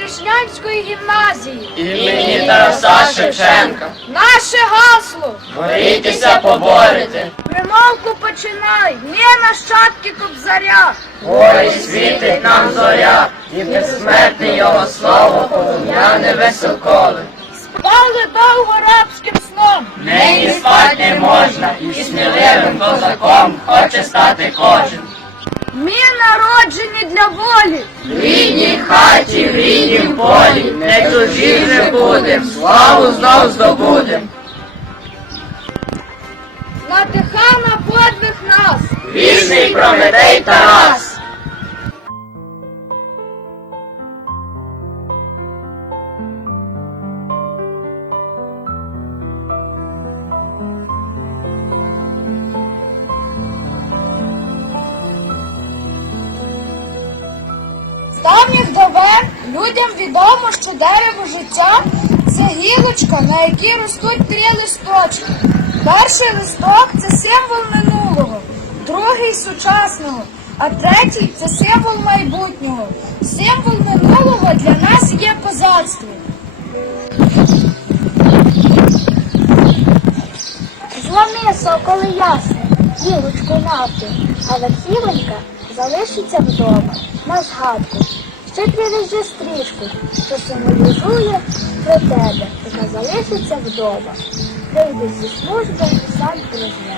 Ріна гімназії. Імені Тараса Шевченка. Наше гасло. Борітеся, поборете. Примовку починай. Ми нащадки Кобзаря. Гори світить нам зоря, і безсмертне його слово полум'яне веселкове. Спали довго рабським сном. Нині спать не можна, і сміливим козаком хоче стати кожен. Ми народжені для волі. В рідній хаті, в ріднім полі, не чужі вже будем, славу знов здобудем. Натиха на подвиг нас. Вічний Прометей Тарас. Людям відомо, що дерево життя це гілочка, на якій ростуть три листочки. Перший листок це символ минулого, другий сучасного, а третій це символ майбутнього. Символ минулого для нас є козацтво. Зломи соколи ясне, гілочку навпіл, а верхівонька залишиться вдома на згадку. Ще привіжи стрічку, що символізує про тебе, яка залишиться вдома. Прийде зі служби сам призне.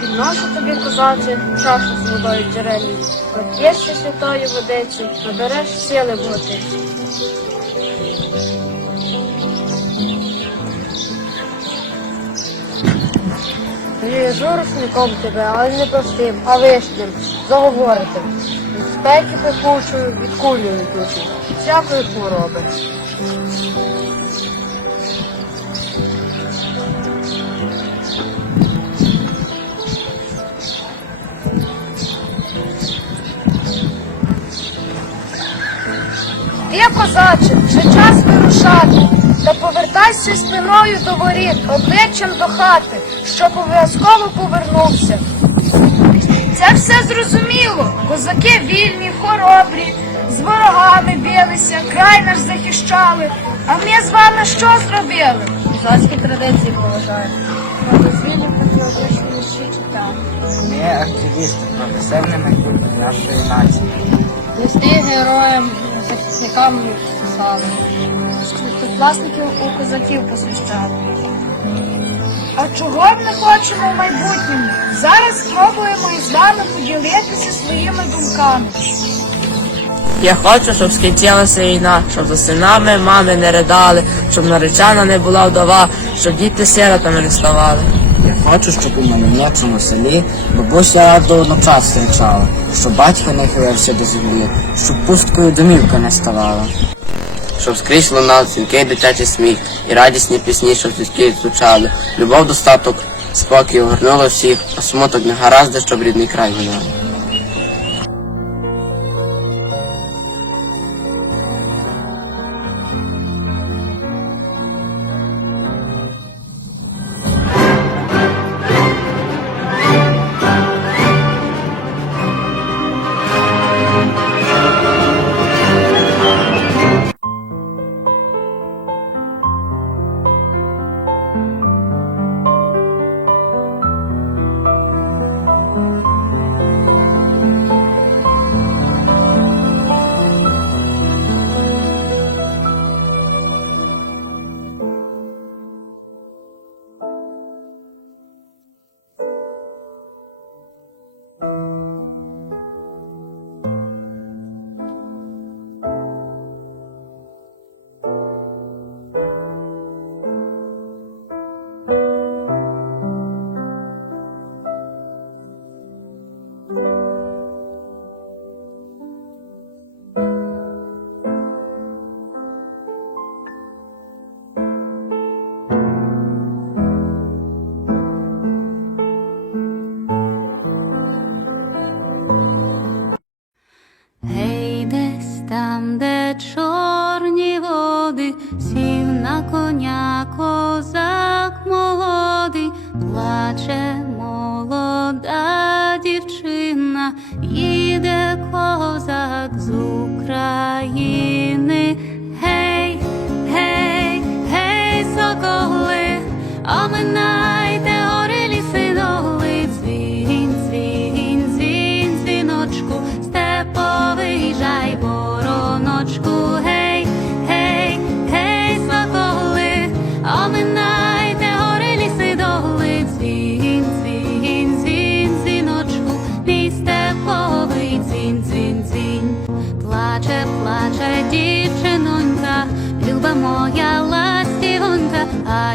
Підношу тобі, козаче, чашу з водою джерельною. Проп'єшся святої водиці, набереш сили богатиці. Віжу рушником тебе, але не простим, а вишнім, заговоритим. Від спеки пекучою, від кулі летючою, всякої хвороби. Ти, козаче, вже час вирушати, та повертайся спиною до воріт, обличчям до хати, щоб обов'язково повернувся. Це все зрозуміло. Козаки вільні, хоробрі, з ворогами билися, край наш захищали. А ми з вами що зробили? Козацькі традиції поважаємо. Дозвільні патріотичні вірші читаємо. Ми активісти, професивне майбутнє нашої нації. Листи героям, захисникам писали. Власників у козаків посвящали. А чого б не хочемо в майбутньому? Зараз спробуємо із вами поділитися своїми думками. Я хочу, щоб скінчилася війна, щоб за синами мами не ридали, щоб наречена не була вдова, щоб діти сиротами не ставали. Я хочу, щоб у мальовничому селі бабуся радо одночас зустрічала, щоб батько не хилився до землі, щоб пусткою домівка не ставала. Щоб скрізь лунав дзвінкий дитячий сміх і радісні пісні, щоб звідки звучали. Любов, достаток, спокій огорнуло всіх, а смуток не гаразди, щоб рідний край гуляв. так з України. Ластівонька, а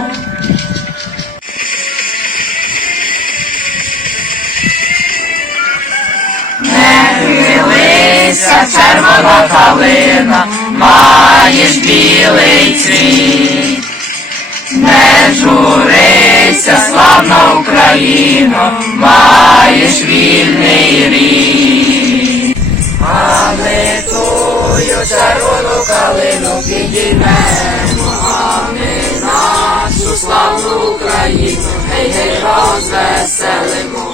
Хилися, червона калина, маєш білий цвіт. Не журися, славна Україна, маєш вільний рід. А ми тую червону калину підіймемо, а ми нашу славну Україну, гей, гей, розвеселимо.